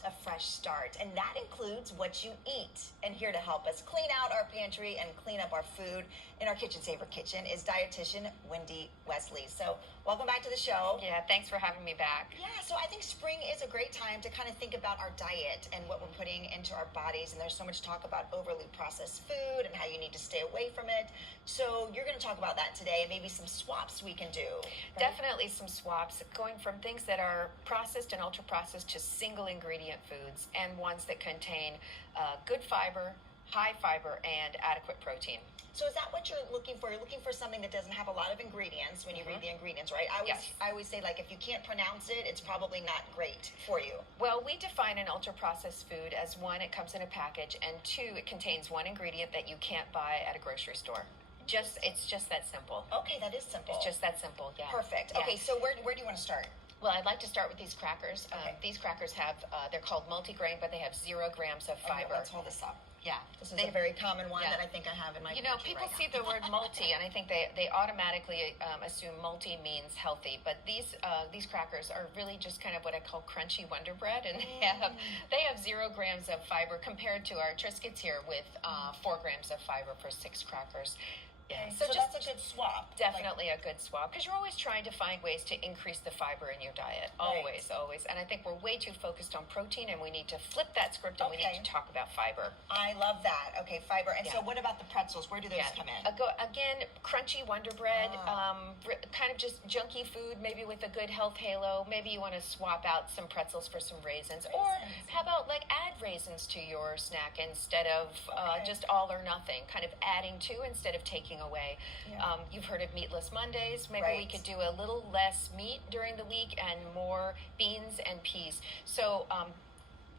about a fresh start, and that includes what you eat. And here to help us clean out our pantry and clean up our food in our Kitchen Saver kitchen is dietitian Wendy Wesley. So welcome back to the show. Yeah, thanks for having me back. Yeah, so I think spring is a great time to kind of think about our diet and what we're putting into our bodies. And there's so much talk about overly processed food and how you need to stay away from it. So you're going to talk about that today and maybe some swaps we can do. Right? Definitely some swaps, going from things that are processed and ultra processed to single ingredient foods and ones that contain good fiber, high fiber, and adequate protein. So is that what you're looking for? You're looking for something that doesn't have a lot of ingredients when you read the ingredients, right? I always say, like, if you can't pronounce it, it's probably not great for you. Well, we define an ultra-processed food as one, it comes in a package, and two, it contains one ingredient that you can't buy at a grocery store. It's just that simple. Okay, that is simple. It's just that simple, yeah. Perfect. Yeah. Okay, so where do you want to start? Well, I'd like to start with these crackers. Okay. These crackers have, they're called multigrain, but they have 0 grams of fiber. Okay, let's hold this up. Yeah. This is a very common one Yeah. that I think I have in my You know, pantry people right see now. the word multi, and I think they automatically assume multi means healthy. But these crackers are really just kind of what I call crunchy Wonder Bread, and they have 0 grams of fiber compared to our Triscuits here with 4 grams of fiber for 6 crackers. Yeah. So that's a good swap. Definitely a good swap, because you're always trying to find ways to increase the fiber in your diet. Always, always. And I think we're way too focused on protein, and we need to flip that script, and we need to talk about fiber. I love that. Okay, fiber. And so what about the pretzels? Where do those come in? Again, crunchy Wonder Bread, kind of just junky food, maybe with a good health halo. Maybe you want to swap out some pretzels for some raisins. Or how about, like, add raisins to your snack instead of just all or nothing, kind of adding to instead of taking away. You've heard of meatless Mondays. Maybe we could do a little less meat during the week and more beans and peas. So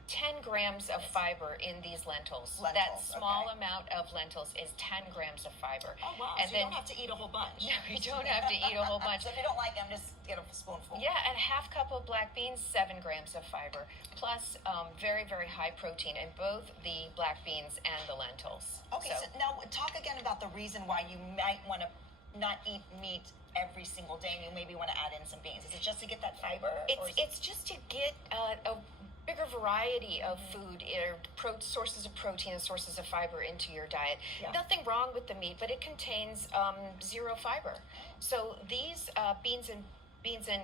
10 grams of fiber in these lentils. That small amount of lentils is 10 grams of fiber. Oh, wow. And so you don't have to eat a whole bunch. No, you don't have to eat a whole bunch. So if you don't like them, just get a spoonful. Yeah, and half cup of black beans, 7 grams of fiber, plus very, very high protein in both the black beans and the lentils. Okay, so now talk again about the reason why you might want to not eat meat every single day, and you maybe want to add in some beans. Is it just to get that fiber? It's just to get a bigger variety of food, sources of protein and sources of fiber into your diet. Nothing wrong with the meat, but it contains 0 fiber. So these beans and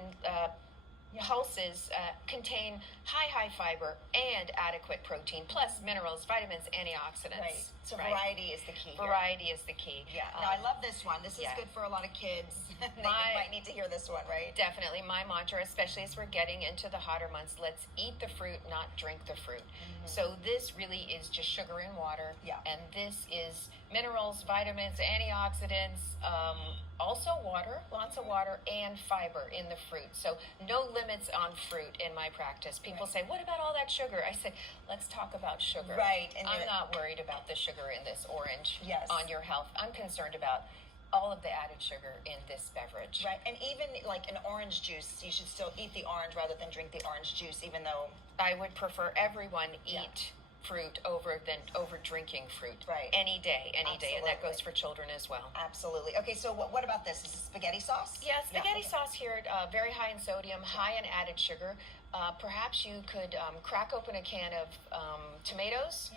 pulses contain high fiber and adequate protein, plus minerals, vitamins, antioxidants. Right. So variety is the key. Variety is the key. Yeah. Now I love this one. This is good for a lot of kids. They might need to hear this one, right? Definitely. My mantra, especially as we're getting into the hotter months, let's eat the fruit, not drink the fruit. So this really is just sugar and water. Yeah. And this is minerals, vitamins, antioxidants, also water, lots of water, and fiber in the fruit. So no limits on fruit in my practice. People say, what about all that sugar? I say, let's talk about sugar. Right. And I'm not worried about the sugar in this orange on your health. I'm concerned about all of the added sugar in this beverage. Right. And even like an orange juice, you should still eat the orange rather than drink the orange juice, even though I would prefer everyone eat fruit over drinking fruit. Right. Any day, and that goes for children as well. Absolutely. Okay, so what about this? Is this spaghetti sauce? Yeah, spaghetti sauce here, very high in sodium, high in added sugar. Perhaps you could crack open a can of tomatoes,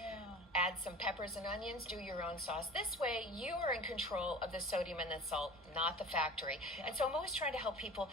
add some peppers and onions, do your own sauce. This way, you are in control of the sodium and the salt, not the factory. And so I'm always trying to help people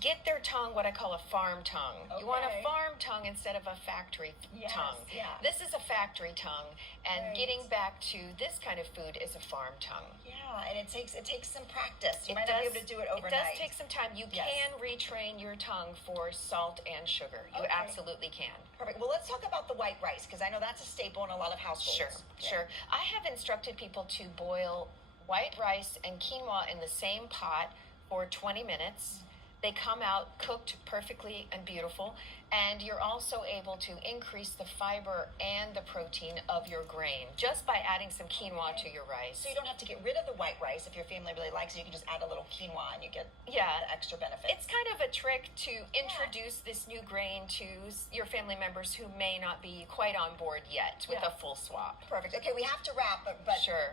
get their tongue what I call a farm tongue. You want a farm tongue instead of a factory tongue. This is a factory tongue, and getting back to this kind of food is a farm tongue. Yeah, and it takes some practice. You might not be able to do it overnight. It does take some time. You can retrain your tongue for salt and sugar. You absolutely can. Perfect. Well, let's talk about the white rice, because I know that's a staple in a lot of households. Sure. I have instructed people to boil white rice and quinoa in the same pot for 20 minutes. They come out cooked perfectly and beautiful, and you're also able to increase the fiber and the protein of your grain just by adding some quinoa to your rice. So you don't have to get rid of the white rice if your family really likes it. You can just add a little quinoa and you get the extra benefit. It's kind of a trick to introduce this new grain to your family members who may not be quite on board yet with a full swap. Perfect. Okay, we have to wrap, but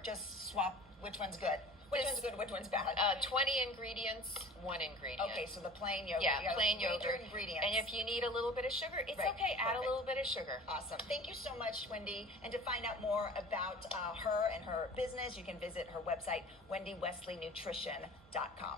just swap which one's good. Which one's good? Which one's bad? 20 ingredients, 1 ingredient. Okay, so the plain yogurt. Yeah, plain Read your yogurt. ingredients. And if you need a little bit of sugar, it's Right, okay. Add a perfect. little bit of sugar. Awesome. Thank you so much, Wendy. And to find out more about her and her business, you can visit her website, wendywwesleynutrition.com.